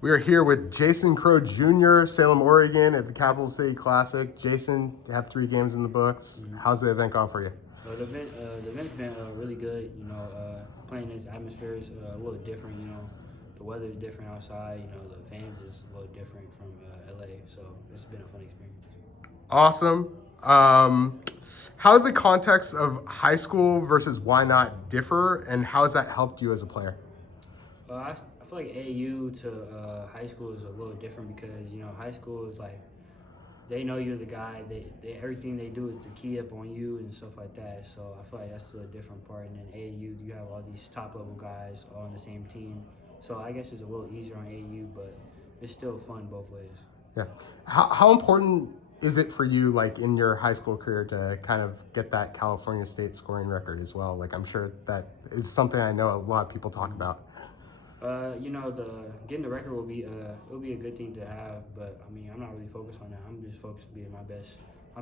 We are here with Jason Crowe Jr., Salem, Oregon, at the Capital City Classic. Jason, you have 3 games in the books. Mhm. How's the event gone for you? The event's been really good. Playing this atmosphere is a little different. The weather is different outside. The fans is a little different from LA. So it's been a fun experience. Awesome. How did the context of high school versus why not differ, and how has that helped you as a player? I feel like AU to high school is a little different because high school is like they know you're the guy. They everything they do is to key up on you and stuff like that. So I feel like that's the different part. And then AAU, you have all these top level guys all on the same team. So I guess it's a little easier on AAU, but it's still fun both ways. Yeah. How important is it for you, like in your high school career, to kind of get that California State scoring record as well? Like, I'm sure that is something I know a lot of people talk about. The getting the record will be it'll be a good thing to have, but I mean I'm not really focused on that. I'm just focused on being my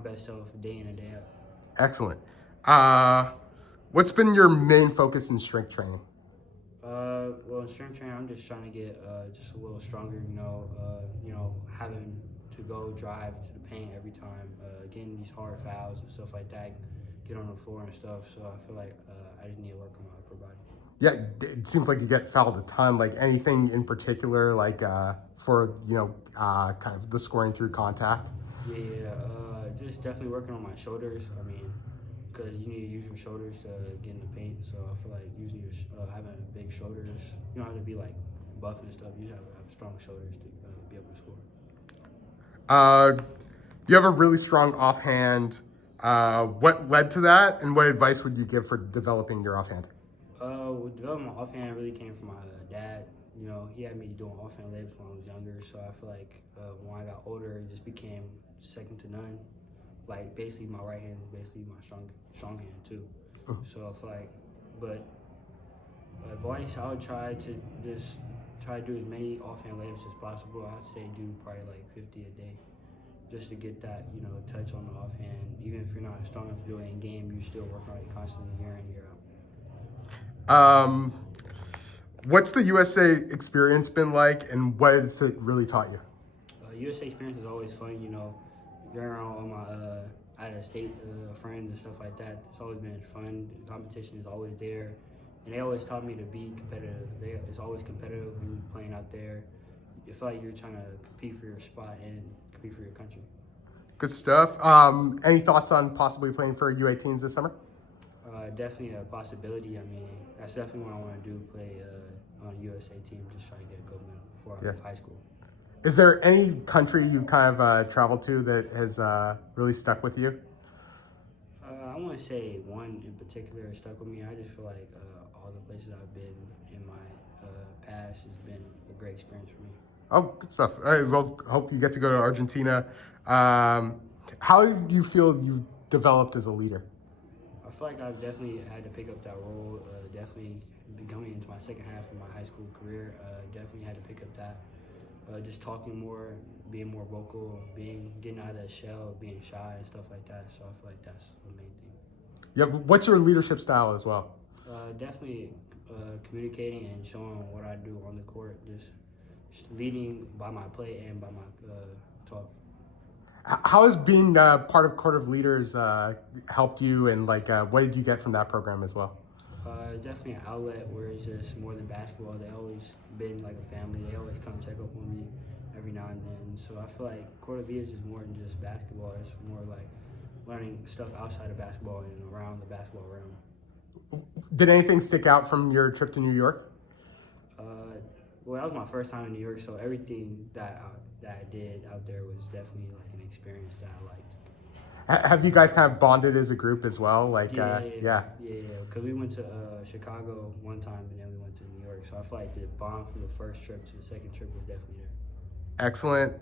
best self day in and day out. Excellent. What's been your main focus in strength training? Well, in strength training, I'm just trying to get just a little stronger. Having to go drive to the paint every time, getting these hard fouls and stuff like that, get on the floor and stuff. So I feel like I just need to work on my upper body. Yeah, it seems like you get fouled a ton. Like anything in particular, like for kind of the scoring through contact. Just definitely working on my shoulders. I mean, because you need to use your shoulders to get in the paint. So I feel like using having big shoulders, you don't have to be like buff and stuff. You just have strong shoulders to be able to score. You have a really strong offhand. What led to that, and what advice would you give for developing your offhand? Developing my offhand really came from my dad. He had me doing offhand layups when I was younger. So I feel like when I got older, it just became second to none. Like basically, my right hand is basically my strong hand too. So I feel like, but advice I would try to do as many offhand layups as possible. I'd say do probably like 50 a day, just to get that touch on the offhand. Even if you're not strong enough to do it in game, you still work on it constantly year in year out. What's the USA experience been like, and what has it really taught you? USA experience is always fun. Going around all my out of state friends and stuff like that. It's always been fun. The competition is always there, and they always taught me to be competitive. It's always competitive when you're playing out there. You feel like you're trying to compete for your spot and compete for your country. Good stuff. Any thoughts on possibly playing for U18s this summer? Definitely a possibility. I mean, that's definitely what I want to do, play on a USA team, just try to get a gold medal before I leave high school. Is there any country you've kind of traveled to that has really stuck with you? I want to say one in particular stuck with me. I just feel like all the places I've been in my past has been a great experience for me. Oh, good stuff. All right, well, hope you get to go to Argentina. How do you feel you developed as a leader? I feel like I've definitely had to pick up that role. Definitely coming into my second half of my high school career. Definitely had to pick up that. Just talking more, being more vocal, getting out of that shell, being shy and stuff like that. So I feel like that's the main thing. Yeah, what's your leadership style as well? Definitely communicating and showing what I do on the court. Just leading by my play and by my talk. How has being part of Court of Leaders helped you, and what did you get from that program as well? It's definitely an outlet where it's just more than basketball. They always been like a family. They always come check up on me every now and then. So I feel like Court of Leaders is more than just basketball. It's more like learning stuff outside of basketball and around the basketball realm. Did anything stick out from your trip to New York? Well, that was my first time in New York, so everything that I did out there was definitely like an experience that I liked. Have you guys kind of bonded as a group as well? Yeah. Because we went to Chicago one time and then we went to New York. So I feel like the bond from the first trip to the second trip was definitely there. Excellent.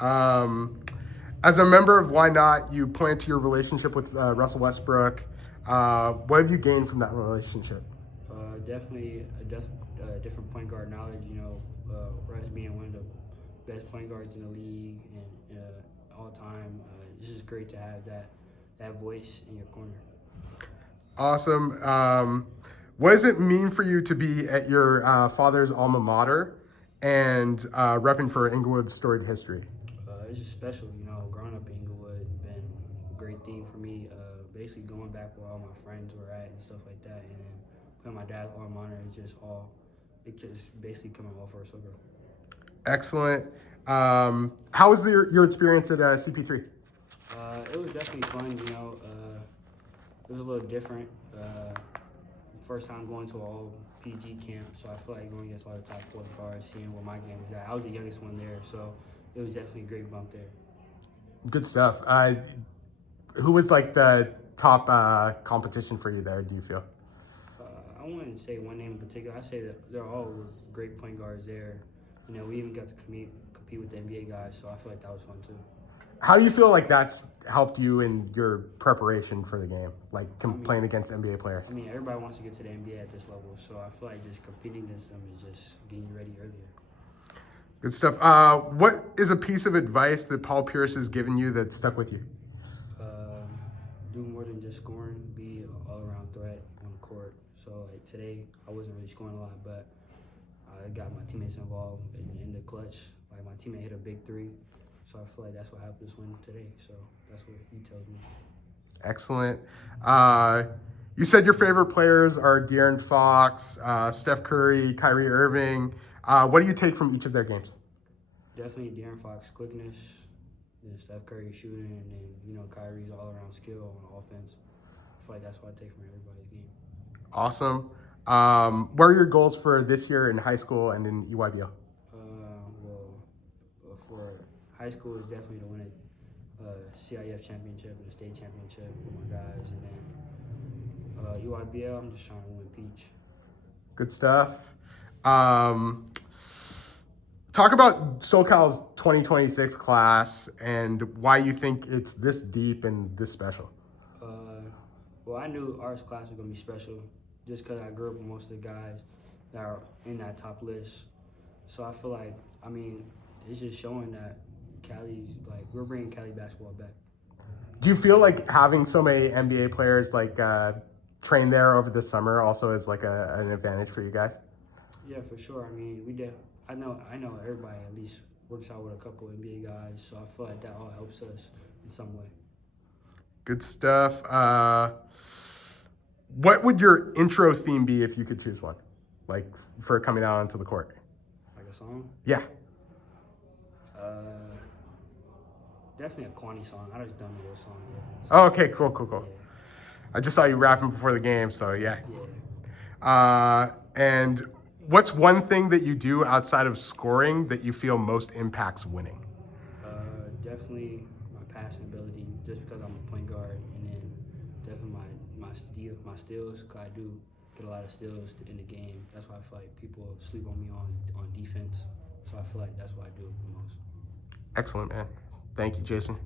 As a member of Why Not, you pointed to your relationship with Russell Westbrook. What have you gained from that relationship? Definitely a different point guard knowledge. Russ being one of the best point guards in the league and all time. It's just great to have that voice in your corner. Awesome. What does it mean for you to be at your father's alma mater? and repping for Inglewood's storied history? It's just special, you know, growing up in Inglewood, been a great thing for me. Basically going back where all my friends were at and stuff like that, and then putting my dad's alma mater, it just basically coming all for a circle. Excellent. How was your experience at CP3? It was definitely fun, you know. It was a little different. First time going to an all PG camp, so I feel like going against all the top point guards, seeing where my game was at. I was the youngest one there, so it was definitely a great bump there. Good stuff. Who was like the top competition for you there, do you feel? I wouldn't say one name in particular. I say that they're all great point guards there. You know, we even got to compete with the NBA guys, so I feel like that was fun too. How do you feel like that's helped you in your preparation for the game, like playing against NBA players? I mean, everybody wants to get to the NBA at this level, so I feel like just competing against them is just getting you ready earlier. Good stuff. What is a piece of advice that Paul Pierce has given you that stuck with you? Do more than just scoring, be an all-around threat on the court. So like today, I wasn't really scoring a lot, but I got my teammates involved in the clutch. Like my teammate hit a big three, so I feel like that's what helped us win today. So that's what he tells me. Excellent. You said your favorite players are De'Aaron Fox, Steph Curry, Kyrie Irving. What do you take from each of their games? Definitely De'Aaron Fox quickness, then Steph Curry shooting, and then, you know, Kyrie's all-around skill on offense. I feel like that's what I take from everybody's game. Awesome. What are your goals for this year in high school and in EYBL? For high school, is definitely to win a CIF championship and a state championship with my guys, and then EYBL, I'm just trying to win Peach. Good stuff. Talk about SoCal's 2026 class and why you think it's this deep and this special. Well, I knew ours class was going to be special just because I grew up with most of the guys that are in that top list. So I feel like, I mean, it's just showing that Cali's, like, we're bringing Cali basketball back. Do you feel like having so many NBA players, like, train there over the summer also is, like, an advantage for you guys? Yeah, for sure. I mean, I know everybody at least works out with a couple NBA guys, so I feel like that all helps us in some way. Good stuff. What would your intro theme be if you could choose one, like for coming out onto the court? Like a song? Yeah. Definitely a Kwani song. I just don't know what song yet. So, Oh, okay, cool. yeah. I just saw you rapping before the game, so yeah. Yeah. And what's one thing that you do outside of scoring that you feel most impacts winning? Definitely my passing ability, just because I'm a point guard, and then definitely my steals, because I do get a lot of steals in the game. That's why I feel like people sleep on me on defense. So I feel like that's what I do the most. Excellent, man. Thank you, Jason.